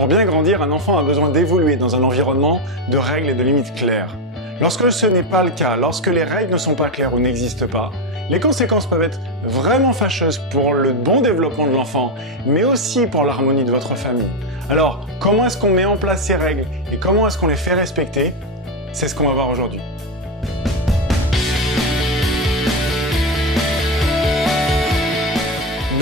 Pour bien grandir, un enfant a besoin d'évoluer dans un environnement de règles et de limites claires. Lorsque ce n'est pas le cas, lorsque les règles ne sont pas claires ou n'existent pas, les conséquences peuvent être vraiment fâcheuses pour le bon développement de l'enfant, mais aussi pour l'harmonie de votre famille. Alors, comment est-ce qu'on met en place ces règles et comment est-ce qu'on les fait respecter? C'est ce qu'on va voir aujourd'hui.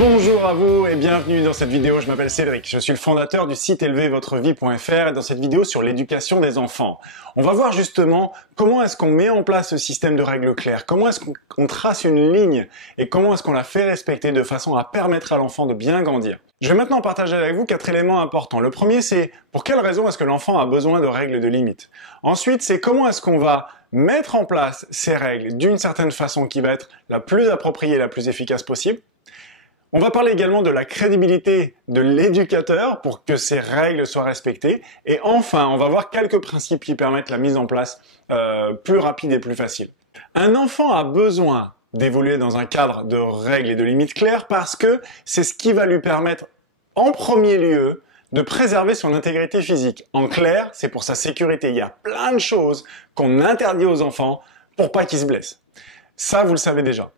Bonjour à vous et bienvenue dans cette vidéo, je m'appelle Cédric, je suis le fondateur du site élevez-votre-vie.fr et dans cette vidéo sur l'éducation des enfants. On va voir justement comment est-ce qu'on met en place ce système de règles claires, comment est-ce qu'on trace une ligne et comment est-ce qu'on la fait respecter de façon à permettre à l'enfant de bien grandir. Je vais maintenant partager avec vous 4 éléments importants. Le premier, c'est pour quelles raisons est-ce que l'enfant a besoin de règles et de limites. Ensuite, c'est comment est-ce qu'on va mettre en place ces règles d'une certaine façon qui va être la plus appropriée et la plus efficace possible. On va parler également de la crédibilité de l'éducateur pour que ces règles soient respectées. Et enfin, on va voir quelques principes qui permettent la mise en place plus rapide et plus facile. Un enfant a besoin d'évoluer dans un cadre de règles et de limites claires parce que c'est ce qui va lui permettre, en premier lieu, de préserver son intégrité physique. En clair, c'est pour sa sécurité. Il y a plein de choses qu'on interdit aux enfants pour pas qu'ils se blessent. Ça, vous le savez déjà.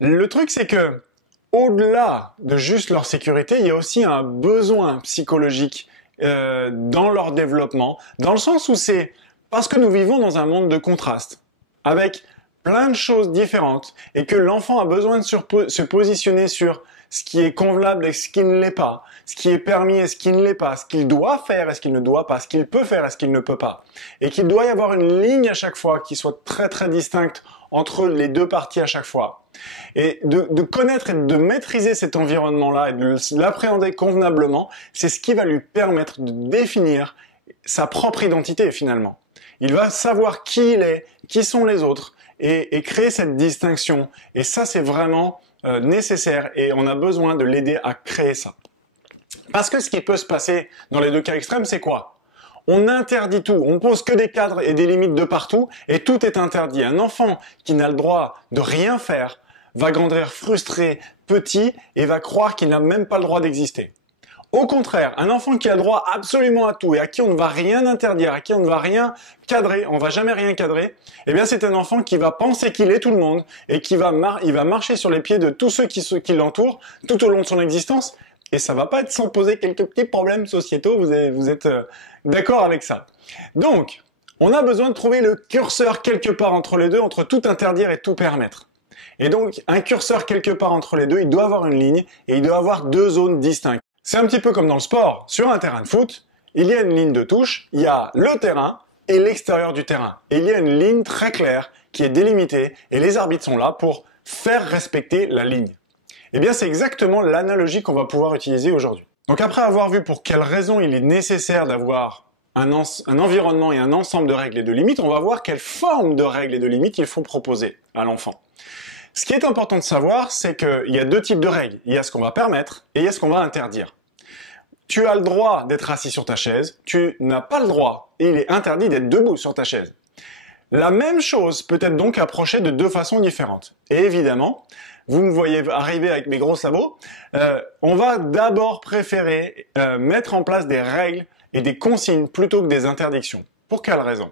Le truc, c'est que au-delà de juste leur sécurité, il y a aussi un besoin psychologique dans leur développement, dans le sens où c'est parce que nous vivons dans un monde de contrastes, avec plein de choses différentes, et que l'enfant a besoin de se positionner sur ce qui est convenable et ce qui ne l'est pas, ce qui est permis et ce qui ne l'est pas, ce qu'il doit faire et ce qu'il ne doit pas, ce qu'il peut faire et ce qu'il ne peut pas. Et qu'il doit y avoir une ligne à chaque fois qui soit très très distincte entre les deux parties à chaque fois. Et de connaître et de maîtriser cet environnement-là et de l'appréhender convenablement, c'est ce qui va lui permettre de définir sa propre identité finalement. Il va savoir qui il est, qui sont les autres et créer cette distinction. Et ça, c'est vraiment nécessaire et on a besoin de l'aider à créer ça. Parce que ce qui peut se passer dans les deux cas extrêmes, c'est quoi? On interdit tout, on pose que des cadres et des limites de partout et tout est interdit. Un enfant qui n'a le droit de rien faire va grandir frustré, petit et va croire qu'il n'a même pas le droit d'exister. Au contraire, un enfant qui a le droit absolument à tout et à qui on ne va rien interdire, à qui on ne va rien cadrer, on va jamais rien cadrer, eh bien c'est un enfant qui va penser qu'il est tout le monde et qui va marcher sur les pieds de tous ceux qui l'entourent tout au long de son existence. Et ça va pas être sans poser quelques petits problèmes sociétaux, vous êtes d'accord avec ça. Donc, on a besoin de trouver le curseur quelque part entre les deux, entre tout interdire et tout permettre. Et donc, un curseur quelque part entre les deux, il doit avoir une ligne et il doit avoir deux zones distinctes. C'est un petit peu comme dans le sport. Sur un terrain de foot, il y a une ligne de touche, il y a le terrain et l'extérieur du terrain. Et il y a une ligne très claire qui est délimitée et les arbitres sont là pour faire respecter la ligne. Eh bien, c'est exactement l'analogie qu'on va pouvoir utiliser aujourd'hui. Donc après avoir vu pour quelles raisons il est nécessaire d'avoir un environnement et un ensemble de règles et de limites, on va voir quelle forme de règles et de limites il faut proposer à l'enfant. Ce qui est important de savoir, c'est qu'il y a deux types de règles. Il y a ce qu'on va permettre et il y a ce qu'on va interdire. Tu as le droit d'être assis sur ta chaise, tu n'as pas le droit et il est interdit d'être debout sur ta chaise. La même chose peut être donc approchée de deux façons différentes. Et évidemment, vous me voyez arriver avec mes gros sabots, on va d'abord préférer mettre en place des règles et des consignes plutôt que des interdictions. Pour quelle raison?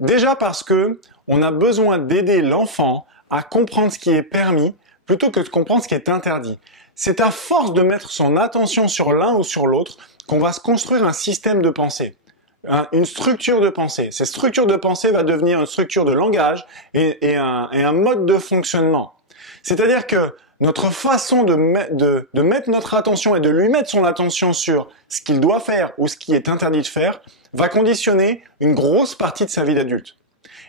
Déjà parce que on a besoin d'aider l'enfant à comprendre ce qui est permis plutôt que de comprendre ce qui est interdit. C'est à force de mettre son attention sur l'un ou sur l'autre qu'on va se construire un système de pensée, une structure de pensée. Cette structure de pensée va devenir une structure de langage et un mode de fonctionnement. C'est-à-dire que notre façon de mettre notre attention et de lui mettre son attention sur ce qu'il doit faire ou ce qui est interdit de faire va conditionner une grosse partie de sa vie d'adulte.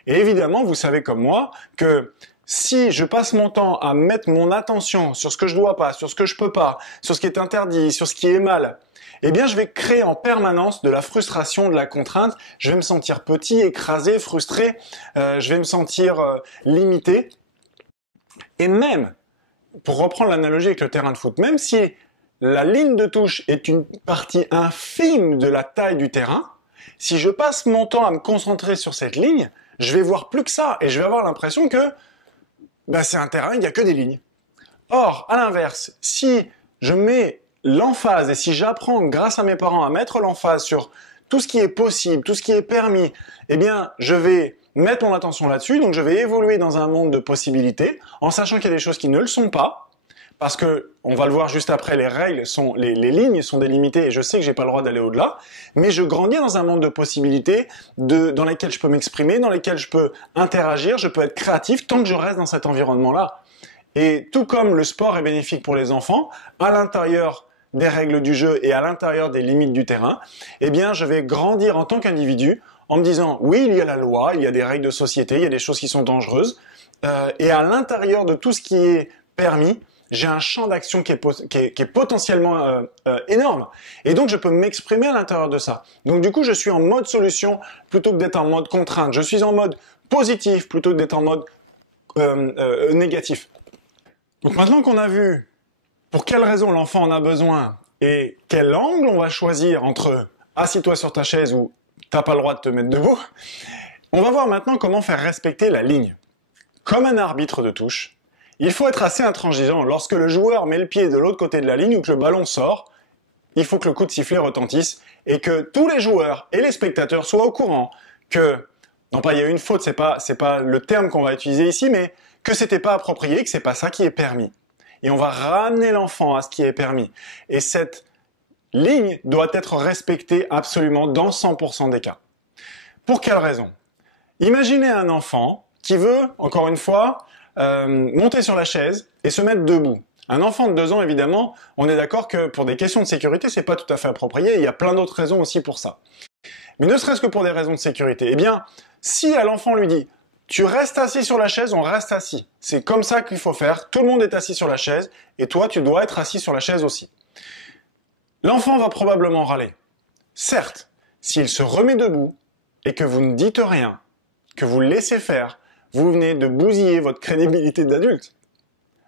Et évidemment, vous savez comme moi que si je passe mon temps à mettre mon attention sur ce que je dois pas, sur ce que je peux pas, sur ce qui est interdit, sur ce qui est mal, eh bien je vais créer en permanence de la frustration, de la contrainte, je vais me sentir petit, écrasé, frustré, je vais me sentir limité. Et même, pour reprendre l'analogie avec le terrain de foot, même si la ligne de touche est une partie infime de la taille du terrain, si je passe mon temps à me concentrer sur cette ligne, je vais voir plus que ça et je vais avoir l'impression que c'est un terrain, il n'y a que des lignes. Or, à l'inverse, si je mets l'emphase et si j'apprends grâce à mes parents à mettre l'emphase sur tout ce qui est possible, tout ce qui est permis, eh bien, je vais mettre mon attention là-dessus, donc je vais évoluer dans un monde de possibilités, en sachant qu'il y a des choses qui ne le sont pas, parce que, on va le voir juste après, les lignes sont délimitées et je sais que j'ai pas le droit d'aller au-delà, mais je grandis dans un monde de possibilités, dans lesquelles je peux m'exprimer, dans lesquelles je peux interagir, je peux être créatif tant que je reste dans cet environnement-là. Et tout comme le sport est bénéfique pour les enfants, à l'intérieur des règles du jeu et à l'intérieur des limites du terrain, eh bien, je vais grandir en tant qu'individu en me disant, oui, il y a la loi, il y a des règles de société, il y a des choses qui sont dangereuses, et à l'intérieur de tout ce qui est permis, j'ai un champ d'action qui est potentiellement énorme. Et donc, je peux m'exprimer à l'intérieur de ça. Donc, du coup, je suis en mode solution plutôt que d'être en mode contrainte. Je suis en mode positif plutôt que d'être en mode négatif. Donc, maintenant qu'on a vu pour quelles raisons l'enfant en a besoin et quel angle on va choisir entre « assis-toi sur ta chaise » ou « t'as pas le droit de te mettre debout », on va voir maintenant comment faire respecter la ligne. Comme un arbitre de touche, il faut être assez intransigeant. Lorsque le joueur met le pied de l'autre côté de la ligne ou que le ballon sort, il faut que le coup de sifflet retentisse et que tous les joueurs et les spectateurs soient au courant que, non pas il y a eu une faute, c'est pas le terme qu'on va utiliser ici, mais que c'était pas approprié, que c'est pas ça qui est permis. Et on va ramener l'enfant à ce qui est permis. Et cette ligne doit être respectée absolument dans 100% des cas. Pour quelle raison? Imaginez un enfant qui veut, encore une fois, monter sur la chaise et se mettre debout. Un enfant de 2 ans, évidemment, on est d'accord que pour des questions de sécurité, c'est pas tout à fait approprié, et il y a plein d'autres raisons aussi pour ça. Mais ne serait-ce que pour des raisons de sécurité, eh bien, si à l'enfant lui dit « tu restes assis sur la chaise, on reste assis », c'est comme ça qu'il faut faire, tout le monde est assis sur la chaise, et toi, tu dois être assis sur la chaise aussi. L'enfant va probablement râler. Certes, s'il se remet debout, et que vous ne dites rien, que vous le laissez faire, vous venez de bousiller votre crédibilité d'adulte.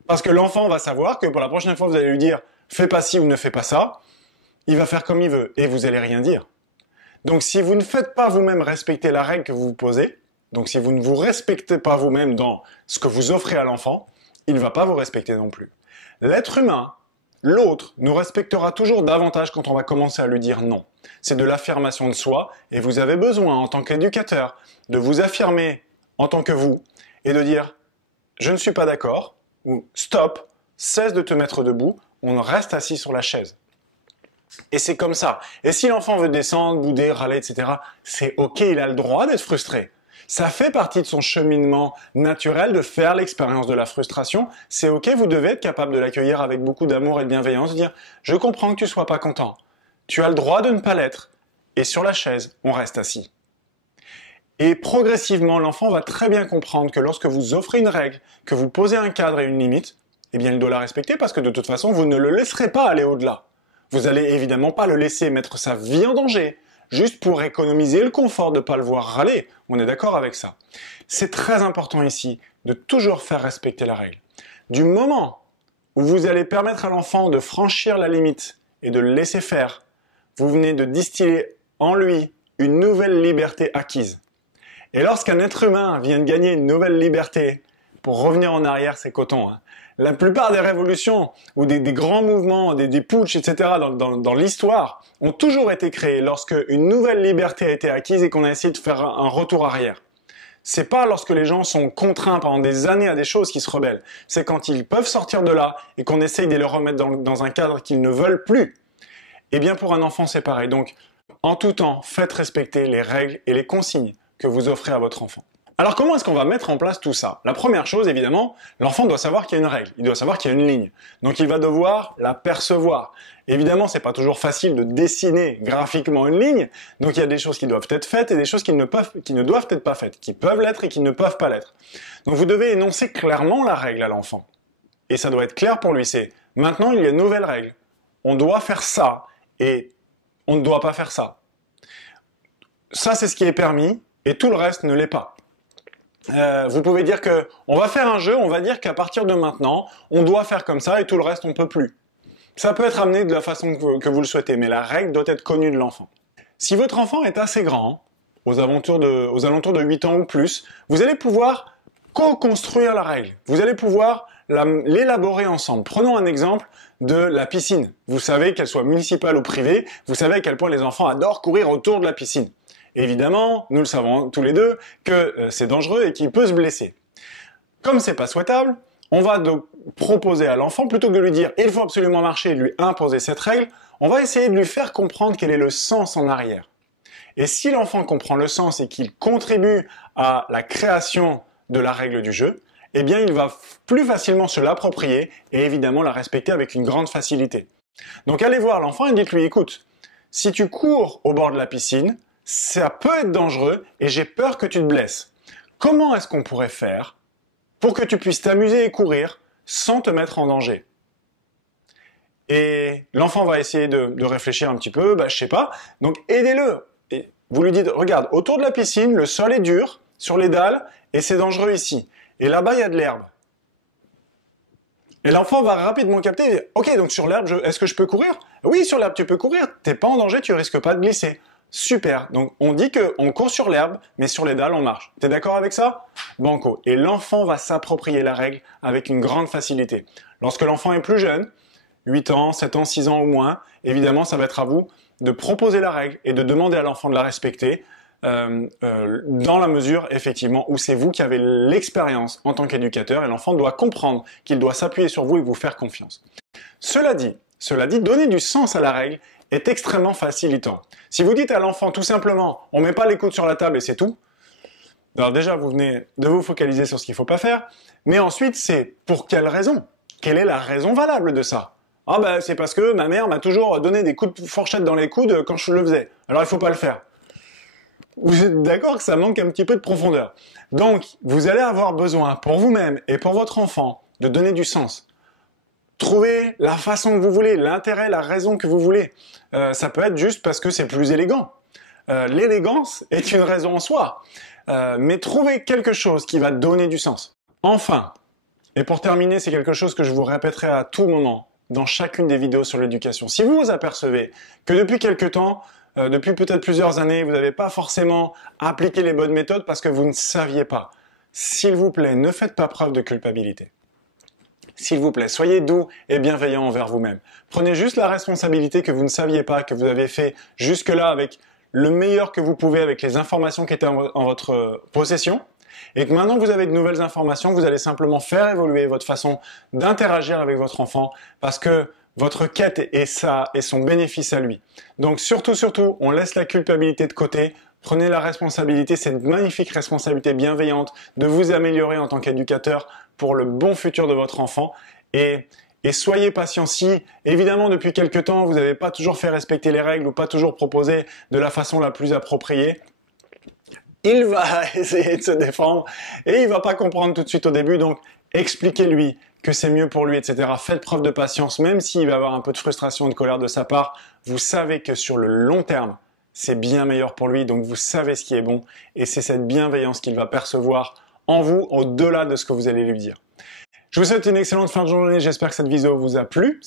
Parce que l'enfant va savoir que pour la prochaine fois, vous allez lui dire « fais pas ci ou ne fais pas ça », il va faire comme il veut et vous allez rien dire. Donc si vous ne faites pas vous-même respecter la règle que vous vous posez, donc si vous ne vous respectez pas vous-même dans ce que vous offrez à l'enfant, il ne va pas vous respecter non plus. L'être humain, l'autre, nous respectera toujours davantage quand on va commencer à lui dire non. C'est de l'affirmation de soi et vous avez besoin en tant qu'éducateur de vous affirmer en tant que vous, et de dire « je ne suis pas d'accord » ou « stop, cesse de te mettre debout, on reste assis sur la chaise ». Et c'est comme ça. Et si l'enfant veut descendre, bouder, râler, etc., c'est ok, il a le droit d'être frustré. Ça fait partie de son cheminement naturel de faire l'expérience de la frustration. C'est ok, vous devez être capable de l'accueillir avec beaucoup d'amour et de bienveillance, de dire « je comprends que tu sois pas content, tu as le droit de ne pas l'être, et sur la chaise, on reste assis ». Et progressivement, l'enfant va très bien comprendre que lorsque vous offrez une règle, que vous posez un cadre et une limite, eh bien, il doit la respecter parce que de toute façon, vous ne le laisserez pas aller au-delà. Vous allez évidemment pas le laisser mettre sa vie en danger, juste pour économiser le confort de ne pas le voir râler. On est d'accord avec ça. C'est très important ici de toujours faire respecter la règle. Du moment où vous allez permettre à l'enfant de franchir la limite et de le laisser faire, vous venez de distiller en lui une nouvelle liberté acquise. Et lorsqu'un être humain vient de gagner une nouvelle liberté, pour revenir en arrière, c'est coton. Hein. La plupart des révolutions ou des grands mouvements, des putschs, etc. dans l'histoire ont toujours été créés lorsque une nouvelle liberté a été acquise et qu'on a essayé de faire un retour arrière. C'est pas lorsque les gens sont contraints pendant des années à des choses qu'ils se rebellent. C'est quand ils peuvent sortir de là et qu'on essaye de les remettre dans un cadre qu'ils ne veulent plus. Et bien pour un enfant, c'est pareil. Donc, en tout temps, faites respecter les règles et les consignes que vous offrez à votre enfant. Alors comment est-ce qu'on va mettre en place tout ça? La première chose, évidemment, l'enfant doit savoir qu'il y a une règle, il doit savoir qu'il y a une ligne. Donc il va devoir la percevoir. Évidemment, c'est pas toujours facile de dessiner graphiquement une ligne, donc il y a des choses qui doivent être faites et des choses qui ne doivent être pas faites, qui peuvent l'être et qui ne peuvent pas l'être. Donc vous devez énoncer clairement la règle à l'enfant. Et ça doit être clair pour lui, c'est maintenant il y a une nouvelle règle. On doit faire ça et on ne doit pas faire ça. Ça, c'est ce qui est permis. Et tout le reste ne l'est pas. Vous pouvez dire que on va faire un jeu, on va dire qu'à partir de maintenant, on doit faire comme ça et tout le reste, on peut plus. Ça peut être amené de la façon que vous le souhaitez, mais la règle doit être connue de l'enfant. Si votre enfant est assez grand, aux alentours de 8 ans ou plus, vous allez pouvoir co-construire la règle. Vous allez pouvoir l'élaborer ensemble. Prenons un exemple de la piscine. Vous savez, qu'elle soit municipale ou privée, vous savez à quel point les enfants adorent courir autour de la piscine. Évidemment, nous le savons tous les deux, que c'est dangereux et qu'il peut se blesser. Comme c'est pas souhaitable, on va donc proposer à l'enfant, plutôt que de lui dire « il faut absolument marcher » et de lui imposer cette règle, on va essayer de lui faire comprendre quel est le sens en arrière. Et si l'enfant comprend le sens et qu'il contribue à la création de la règle du jeu, eh bien il va plus facilement se l'approprier et évidemment la respecter avec une grande facilité. Donc allez voir l'enfant et dites-lui « écoute, si tu cours au bord de la piscine, ça peut être dangereux et j'ai peur que tu te blesses. Comment est-ce qu'on pourrait faire pour que tu puisses t'amuser et courir sans te mettre en danger ?» Et l'enfant va essayer de réfléchir un petit peu, je sais pas, donc aidez-le. Et vous lui dites, regarde, autour de la piscine, le sol est dur, sur les dalles, et c'est dangereux ici. Et là-bas, il y a de l'herbe. Et l'enfant va rapidement capter, ok, donc sur l'herbe, est-ce que je peux courir? Oui, sur l'herbe, tu peux courir, t'es pas en danger, tu risques pas de glisser. Super, donc on dit qu'on court sur l'herbe, mais sur les dalles, on marche. T'es d'accord avec ça? Banco. Et l'enfant va s'approprier la règle avec une grande facilité. Lorsque l'enfant est plus jeune, 8 ans, 7 ans, 6 ans ou moins, évidemment, ça va être à vous de proposer la règle et de demander à l'enfant de la respecter dans la mesure, effectivement, où c'est vous qui avez l'expérience en tant qu'éducateur et l'enfant doit comprendre qu'il doit s'appuyer sur vous et vous faire confiance. Cela dit, donner du sens à la règle est extrêmement facilitant. Si vous dites à l'enfant tout simplement « on met pas les coudes sur la table et c'est tout », alors déjà vous venez de vous focaliser sur ce qu'il ne faut pas faire, mais ensuite c'est pour quelle raison? Quelle est la raison valable de ça? Ah c'est parce que ma mère m'a toujours donné des coups de fourchette dans les coudes quand je le faisais, alors il ne faut pas le faire. Vous êtes d'accord que ça manque un petit peu de profondeur. Donc vous allez avoir besoin pour vous-même et pour votre enfant de donner du sens. Trouvez la façon que vous voulez, l'intérêt, la raison que vous voulez. Ça peut être juste parce que c'est plus élégant. L'élégance est une raison en soi. Mais trouvez quelque chose qui va donner du sens. Enfin, et pour terminer, c'est quelque chose que je vous répéterai à tout moment dans chacune des vidéos sur l'éducation. Si vous vous apercevez que depuis quelque temps, depuis peut-être plusieurs années, vous n'avez pas forcément appliqué les bonnes méthodes parce que vous ne saviez pas, s'il vous plaît, ne faites pas preuve de culpabilité. S'il vous plaît, soyez doux et bienveillant envers vous-même. Prenez juste la responsabilité que vous ne saviez pas, que vous avez fait jusque-là avec le meilleur que vous pouvez, avec les informations qui étaient en votre possession, et que maintenant que vous avez de nouvelles informations, vous allez simplement faire évoluer votre façon d'interagir avec votre enfant, parce que votre quête est ça et son bénéfice à lui. Donc surtout, on laisse la culpabilité de côté. Prenez la responsabilité, cette magnifique responsabilité bienveillante de vous améliorer en tant qu'éducateur pour le bon futur de votre enfant. Et soyez patient. Si, évidemment, depuis quelque temps, vous n'avez pas toujours fait respecter les règles ou pas toujours proposé de la façon la plus appropriée, il va essayer de se défendre et il va pas comprendre tout de suite au début. Donc, expliquez-lui que c'est mieux pour lui, etc. Faites preuve de patience, même s'il va avoir un peu de frustration et de colère de sa part. Vous savez que sur le long terme, c'est bien meilleur pour lui, donc vous savez ce qui est bon, et c'est cette bienveillance qu'il va percevoir en vous, au-delà de ce que vous allez lui dire. Je vous souhaite une excellente fin de journée, j'espère que cette vidéo vous a plu,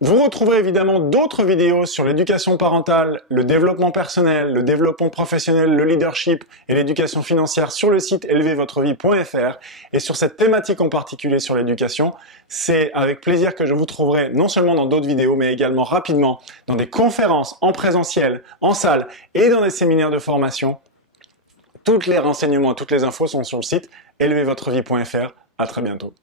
Vous retrouverez évidemment d'autres vidéos sur l'éducation parentale, le développement personnel, le développement professionnel, le leadership et l'éducation financière sur le site élevez-votre-vie.fr. Et sur cette thématique en particulier sur l'éducation, c'est avec plaisir que je vous trouverai non seulement dans d'autres vidéos, mais également rapidement dans des conférences en présentiel, en salle et dans des séminaires de formation. Tous les renseignements et toutes les infos sont sur le site élevez-votre-vie.fr. À très bientôt.